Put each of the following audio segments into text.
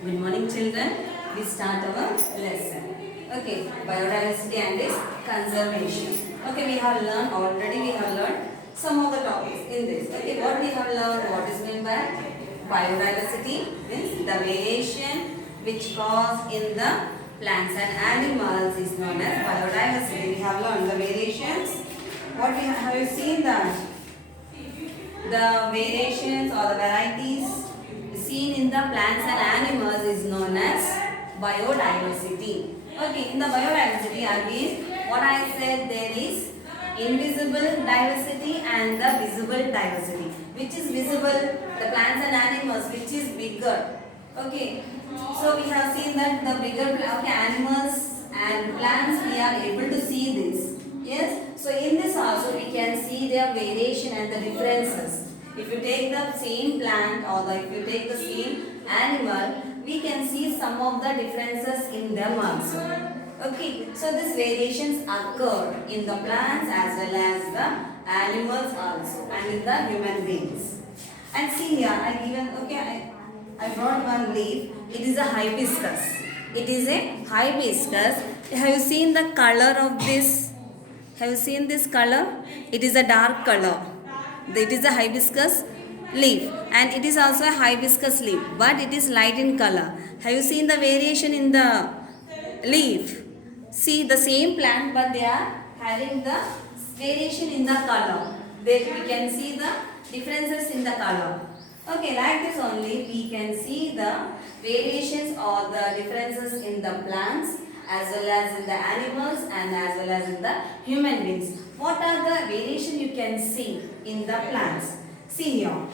Good morning, children. We start our lesson. Okay, biodiversity and its conservation. Okay, we have learned already. We have learned some of the topics in this. Okay, what we have learned? What is meant by biodiversity? Means the variation which cause in the plants and animals is known as biodiversity. We have learned the variations. What we have you seen that? The variations or the varieties seen in the plants and animals is known as biodiversity. Okay, in the biodiversity, again, what I said, there is invisible diversity and the visible diversity. Which is visible? The plants and animals, which is bigger. Okay, so we have seen that the bigger animals and plants, we are able to see this. Yes, so in this also we can see their variation and the differences. If you take the same plant or if you take the same animal, we can see some of the differences in them also. Okay, so these variations occur in the plants as well as the animals also and in the human beings. And see here, I brought one leaf. It is a hibiscus. It is a hibiscus. Have you seen the color of this? Have you seen this color? It is a dark color. It is a hibiscus leaf and it is also a hibiscus leaf, but it is light in color. Have you seen the variation in the leaf? See the same plant, but they are having the variation in the color. There we can see the differences in the color. Okay, like this only we can see the variations or the differences in the plants as well as in the animals and as well as in the human beings. What are the variation you can see in the plants? See here.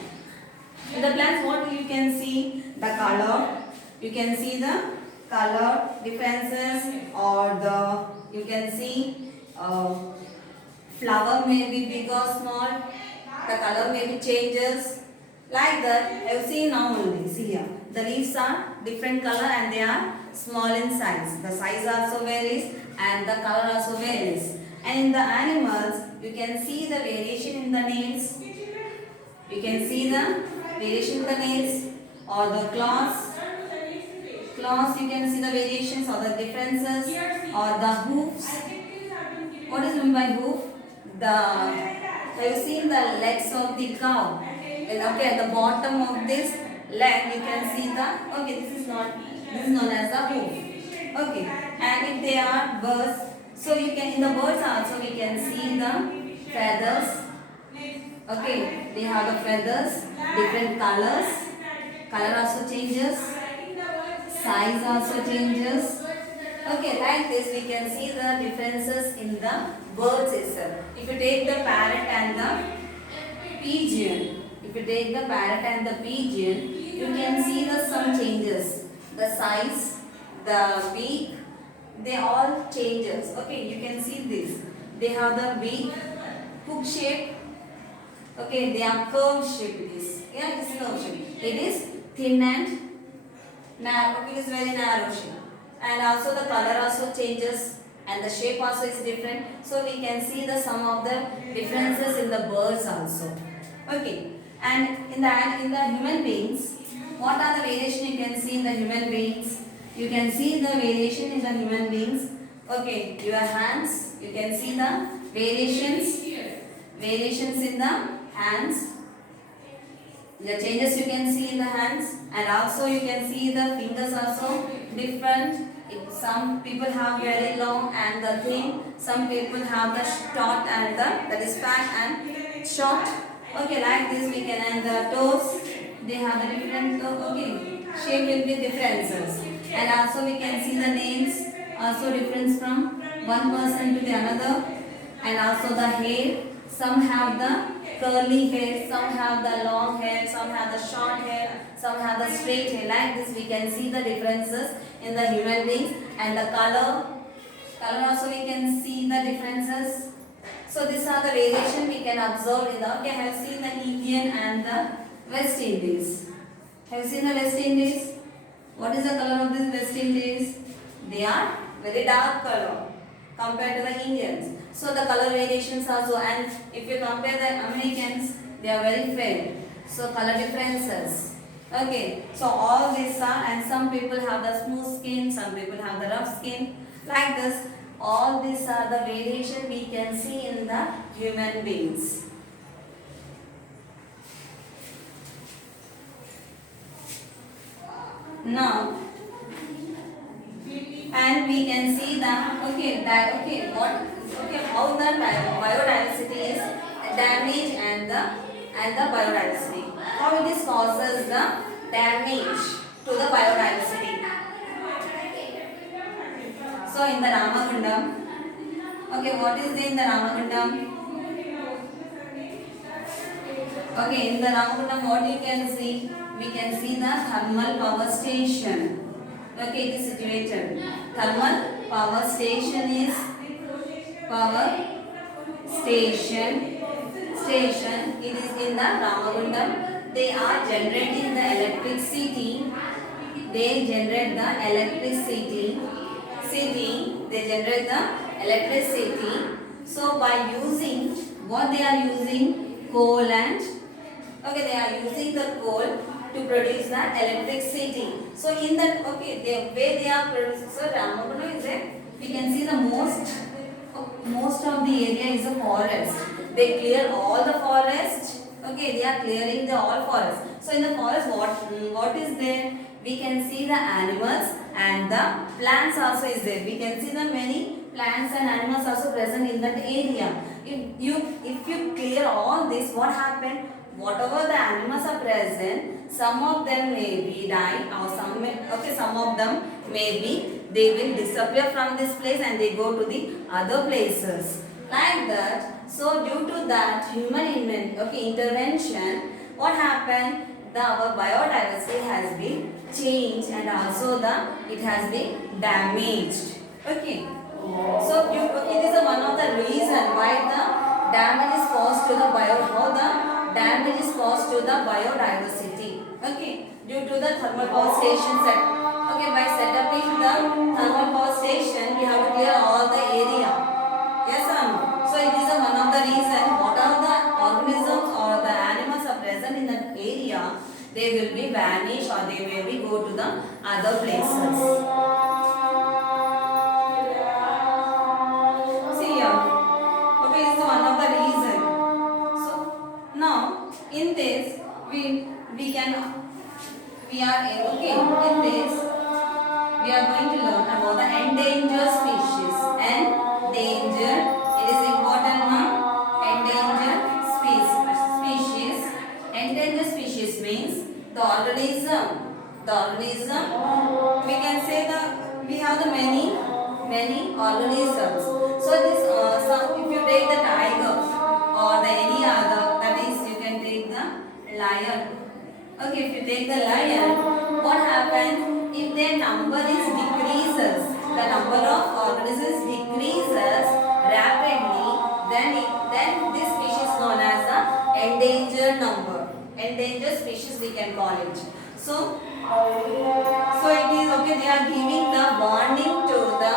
In the plants, what you can see? The color. You can see the color differences or you can see flower may be big or small. The color may be changes. Like that, I have seen now only. See here. The leaves are different color and they are small in size. The size also varies and the color also varies. And in the animals, you can see the variation in the nails. You can see the variation in the nails or the claws. Claws, you can see the variations or the differences or the hoofs. What is meant by hoof? Have you seen the legs of the cow? Okay, at the bottom of this leg, you can see this is known as the hoof. Okay, and if they are birds, so you can, in the birds also we can see the feathers. Okay, they have the feathers, different colors. Color also changes. Size also changes. Okay, like this we can see the differences in the birds itself. If you take the parrot and the pigeon, you can see some changes. The size, the beak, they all changes. Okay, you can see this. They have the beak, hook shape. Okay, they are curved shape. It is. Yeah, it is curved shape. It is thin and narrow. Okay, it is very narrow shape. And also the color also changes and the shape also is different. So we can see some of the differences in the birds also. Okay, and in the human beings, what are the variation you can see in the human beings? You can see the variation in the human beings. Okay, your hands, you can see the variations in the hands. The changes you can see in the hands, and also you can see the fingers also different. Some people have very long and the thin. Some people have the short and that is fat and short. Okay, like this we can, and the toes, they have the different shape will be differences. And also we can see the nails also difference from one person to the another. And also the hair, some have the curly hair, some have the long hair, some have the short hair, some have the straight hair. Like this we can see the differences in the human beings. And the color also we can see the differences. So these are the variation we can observe in the, I have seen the Indian and the West Indies. Have you seen the West Indies? What is the color of this West Indies? They are very dark color compared to the Indians. So the color variations also, and if you compare the Americans, they are very fair. So color differences. Okay, so all these are, and some people have the smooth skin, some people have the rough skin, like this. All these are the variation we can see in the human beings. Now, and we can see that how the biodiversity is damaged, and the biodiversity, how it is causes the damage to the biodiversity. So in the Ramagundam, okay, what is there in the Ramagundam? Okay, in the Ramagundam, what you can see? We can see the thermal power station. Okay, it is situated. Thermal power station is power station. It is in the Ramagundam. They are generating the electricity. They generate the electricity. They generate the electricity. So by using what they are using, coal and they are using the coal to produce the electricity. So in that, the way they are producing, so Ramagundam is a, we can see the most of the area is a forest. They clear all the forest. Okay, they are clearing the all forest. So in the forest, what is there? We can see the animals and the plants also is there. We can see the many plants and animals also present in that area. If you clear all this, what happened? Whatever the animals are present, some of them may be die, or some of them maybe they will disappear from this place and they go to the other places. Like that. So due to that human intervention, what happened? Our biodiversity has been changed, and also it has been damaged. Okay. So it is one of the reason why the damage is caused to the damage is caused to the biodiversity. Okay, due to the thermal power station set. Okay, by setting the thermal power station, we have to clear all the area. Yes or no? So it is one of the reason. What are the organisms or the animals are present in that area? They will be vanished, or they will be go to the other places. See here. Okay, this is one of the reason. So now in this we are in this we are going to learn about the endangered species. Endangered, it is important now. Endangered species. Endangered species means the organism. We can say we have the many organisms. So this if you take the tiger or the any other, that is you can take the lion. Okay, if you take the lion, what happens if their number is decreases? The number of organisms decreases rapidly. Then this species known as the endangered number. Endangered species we can call it. So it is they are giving the warning to the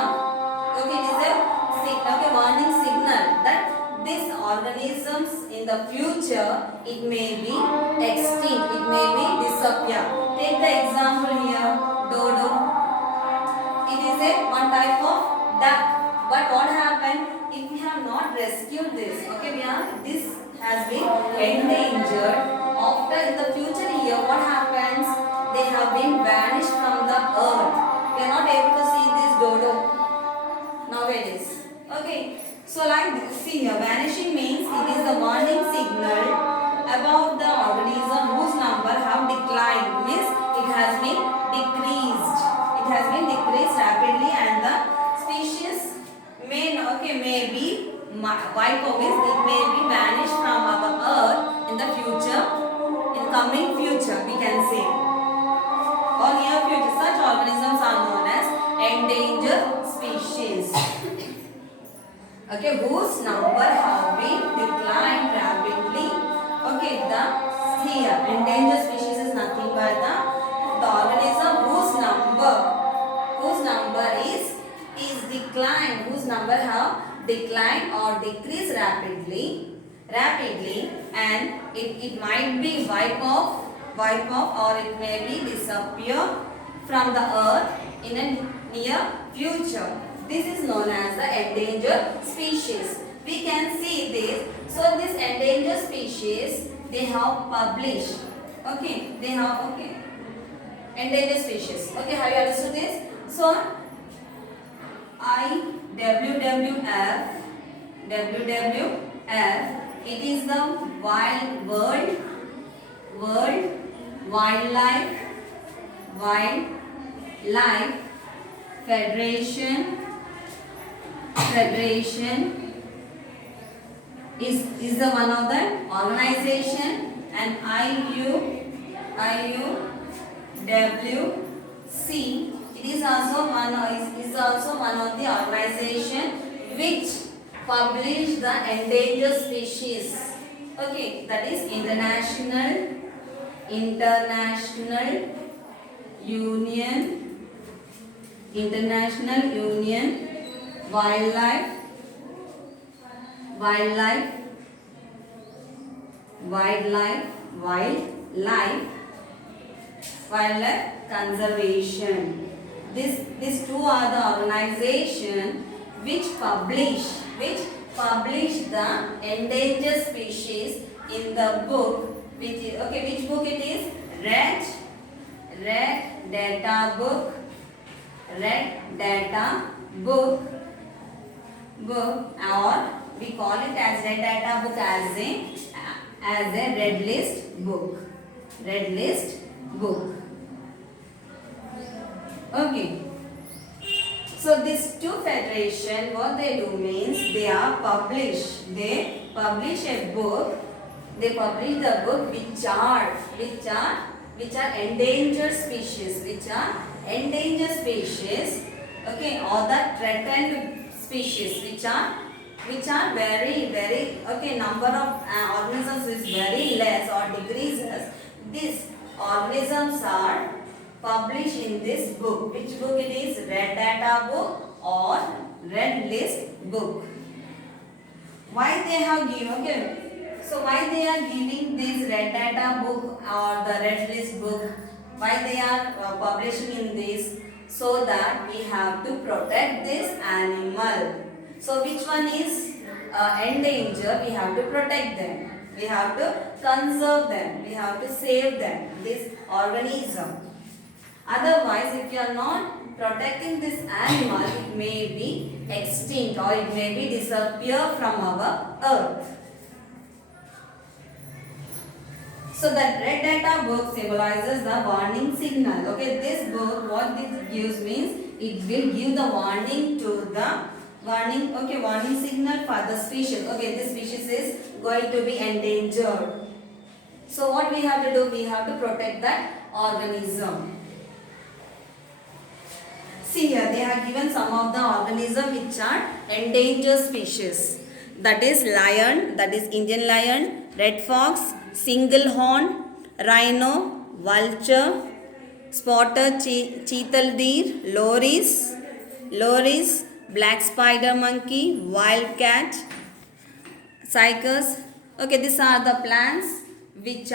it is a warning signal that these organisms in the future it may be extinct, it may be disappear. Take the example here, dodo. It is one type of duck. But what happened if we have not rescued this? This has been endangered. After in the future year, what happens? They have been vanished from the earth. We are not able to see this dodo nowadays. Okay. So like this, see here, vanishing means it is the warning signal about the organism whose number have declined. Means it has been decreased. It has been decreased rapidly, and the species may be wiped out. Means it may be vanished from our earth in the future, in coming future we can say, or near future. Such organisms are known as endangered species. Okay, whose number have been declined rapidly. Okay, here endangered species is nothing but the organism whose number is declined, whose number have declined or decreased rapidly, and it might be wiped off wipe off or it may be disappear from the earth in a near future. This is known as the endangered species. We can see this. So this endangered species, they have published. Okay, they have, okay, endangered species. Okay, have you understood this? So WWF, it is the World Wildlife Federation is the one of the organization, and IUWC, it is also one of the organization which publish the endangered species. Okay, that is International Union Wildlife Conservation. These two are the organization which publish the endangered species in the book, which is, okay, which book it is? Red Data Book, or we call it as Red Data Book as a red list book. Okay. So these two federation, what they do means they publish a book. They publish the book which are endangered species, okay, or the threatened species, which are very, okay, number of organisms is very less or decreases. These organisms are published in this book. Which book it is? Red Data Book or Red List Book. Why they have given? Okay, so why they are giving this Red Data Book or the Red List Book? Why they are publishing in this? So that we have to protect this animal. So which one is endangered? We have to protect them. We have to conserve them. We have to save them. This organism. Otherwise, if you are not protecting this animal, it may be extinct or it may be disappear from our earth. So that Red Data Book symbolizes the warning signal. Okay, this book, what this gives means, it will give the warning to the warning signal for the species. Okay, this species is going to be endangered. So what we have to do? We have to protect that organism. See here, they have given some of the organisms which are endangered species. That is lion, that is Indian lion, red fox, single horn, rhino, vulture, spotted cheetal deer, loris, black spider monkey, wildcat, cycas. Okay, these are the plants which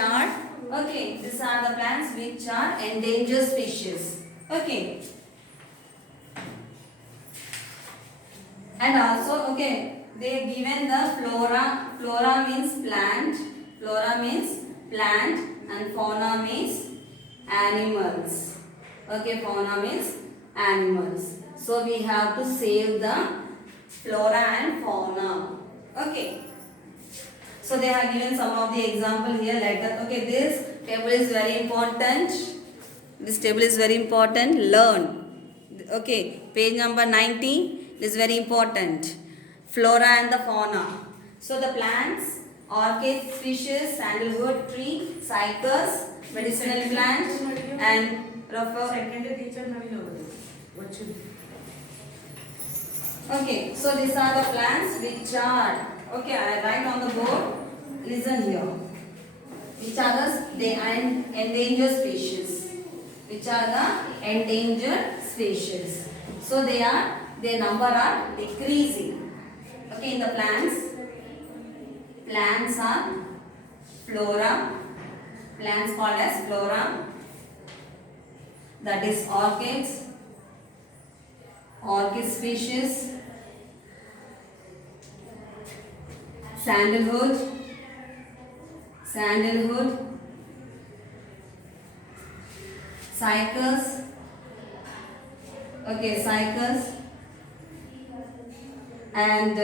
are endangered species. Okay. And also, okay, they have given the flora. Flora means plant, and fauna means animals. Okay, fauna means animals. So we have to save the flora and fauna. Okay. So they have given some of the example here. Okay, this table is very important. Learn. Okay, page number 90. Is very important. Flora and the fauna. So the plants, orchid species, sandalwood tree, cycas, medicinal plant, and okay, so these are the plants which are, okay, I write on the board. Listen here. Which are the endangered species? Which are the endangered species? So their number are decreasing. Okay, in the plants are flora, Plants called as flora. That is orchids, orchid species, sandalwood, cycas, okay, cycas, and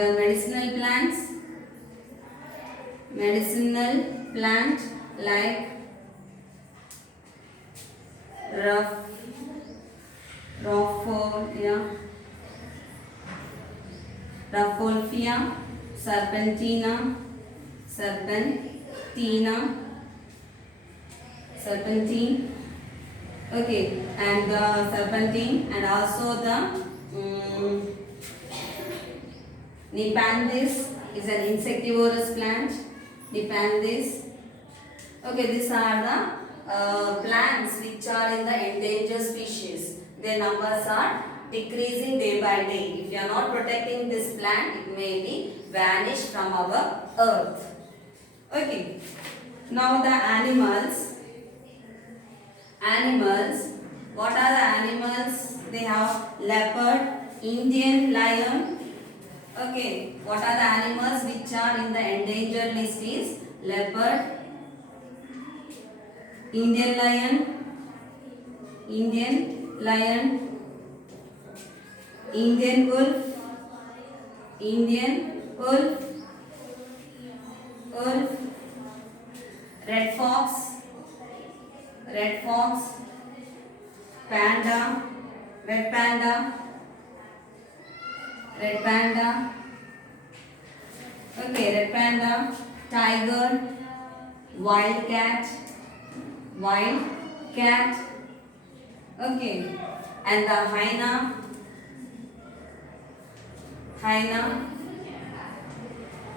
medicinal plant like Raufolfia, serpentina, okay, and the serpentine, and also the Nepenthes is an insectivorous plant. Nepenthes. Okay, these are the plants which are in the endangered species. Their numbers are decreasing day by day. If you are not protecting this plant, it may be vanish from our earth. Okay. Now the animals. What are the animals? They have leopard, Indian lion. Okay. What are the animals which are in the endangered list is leopard, Indian lion, Indian wolf, red fox, panda, red panda, okay, red panda, tiger, wild cat, okay, and the hyena,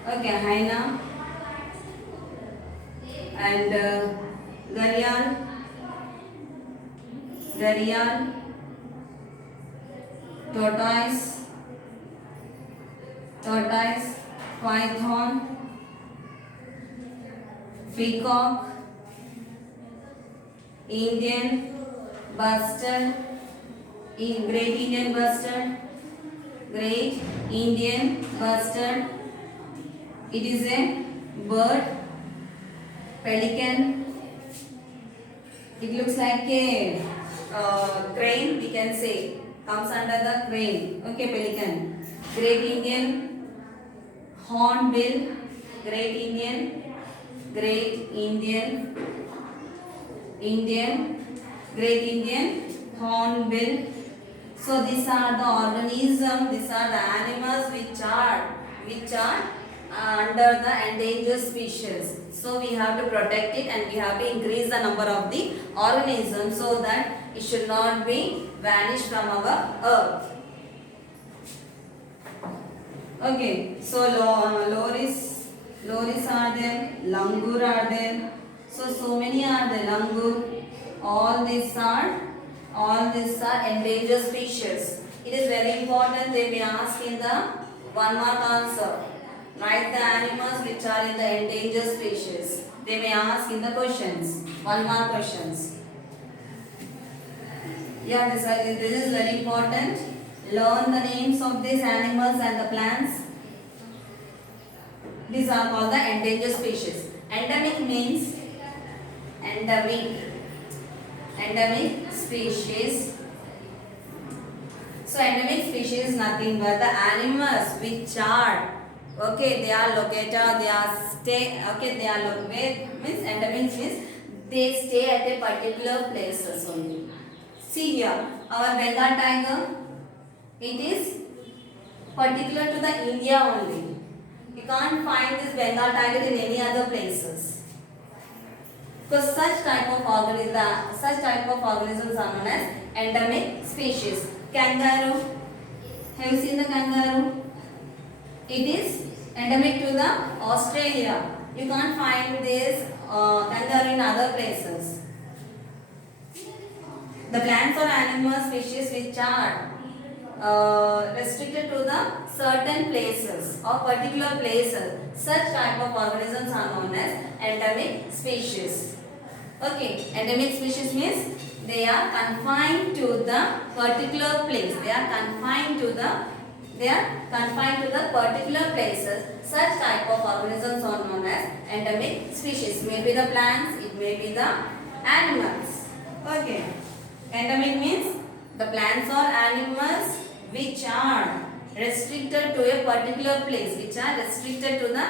okay, hyena, and gharial, tortoise, python, peacock, Indian bustard, great Indian bustard. It is a bird. Pelican. It looks like a crane, we can say. Comes under the crane. Okay, pelican. Great Indian hornbill. Great Indian hornbill. So these are the organisms, these are the animals which are under the endangered species. So we have to protect it and we have to increase the number of the organisms so that it should not be vanished from our earth. Okay, so loris are there, langur are there. So many are there, langur. All these are endangered species. It is very important. They may ask in the 1 mark answer. Write the animals which are in the endangered species. They may ask in the questions. 1 mark questions. Yeah, this is very important. Learn the names of these animals and the plants. These are called the endangered species. Endemic means endemic species. So endemic species is nothing but the animals which are they are located, means endemic means they stay at a particular places only. See here, our Bengal tiger, it is particular to the India only. You can't find this Bengal tiger in any other places. Because such type of organisms are known as endemic species. Kangaroo. Have you seen the kangaroo? It is endemic to the Australia. You can't find this kangaroo in other places. The plants or animal species which are restricted to the certain places or particular places, such type of organisms are known as endemic species. Okay, endemic species means they are confined to the particular place. They are confined to the particular places. Such type of organisms are known as endemic species. Maybe the plants, it may be the animals. Okay. Endemic means the plants or animals which are restricted to a particular place, which are restricted to the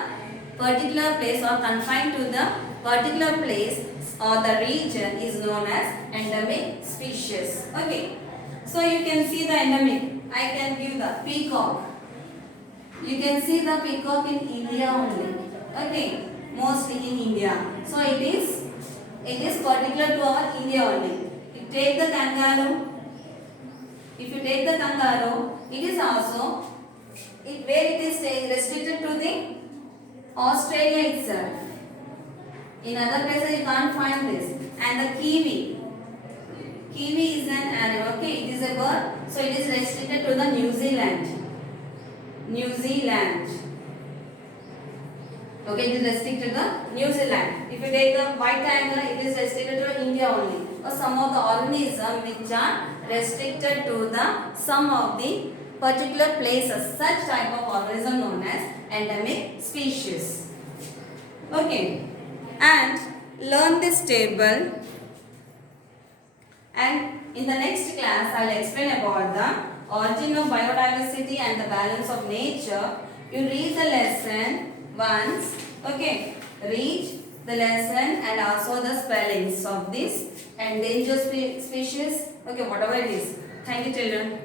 particular place or confined to the particular place or the region is known as endemic species. Okay. So you can see the endemic. I can give the peacock. You can see the peacock in India only. Okay. Mostly in India. So it is particular to our India only. You take the kangaroo. If you take the kangaroo, it is also where it is restricted to the Australia itself. In other places you can't find this. And the kiwi. Kiwi is an animal. Okay, it is a bird. So it is restricted to the New Zealand. New Zealand. Okay, it is restricted to the New Zealand. If you take the white tiger, it is restricted to India only. Or some of the organisms which are restricted to the some of the particular places. Such type of organism known as endemic species. Okay, and learn this table. And in the next class, I will explain about the origin of biodiversity and the balance of nature. You read the lesson once. Okay, read the lesson and also the spellings of this endangered species. Okay, whatever it is. Thank you, children.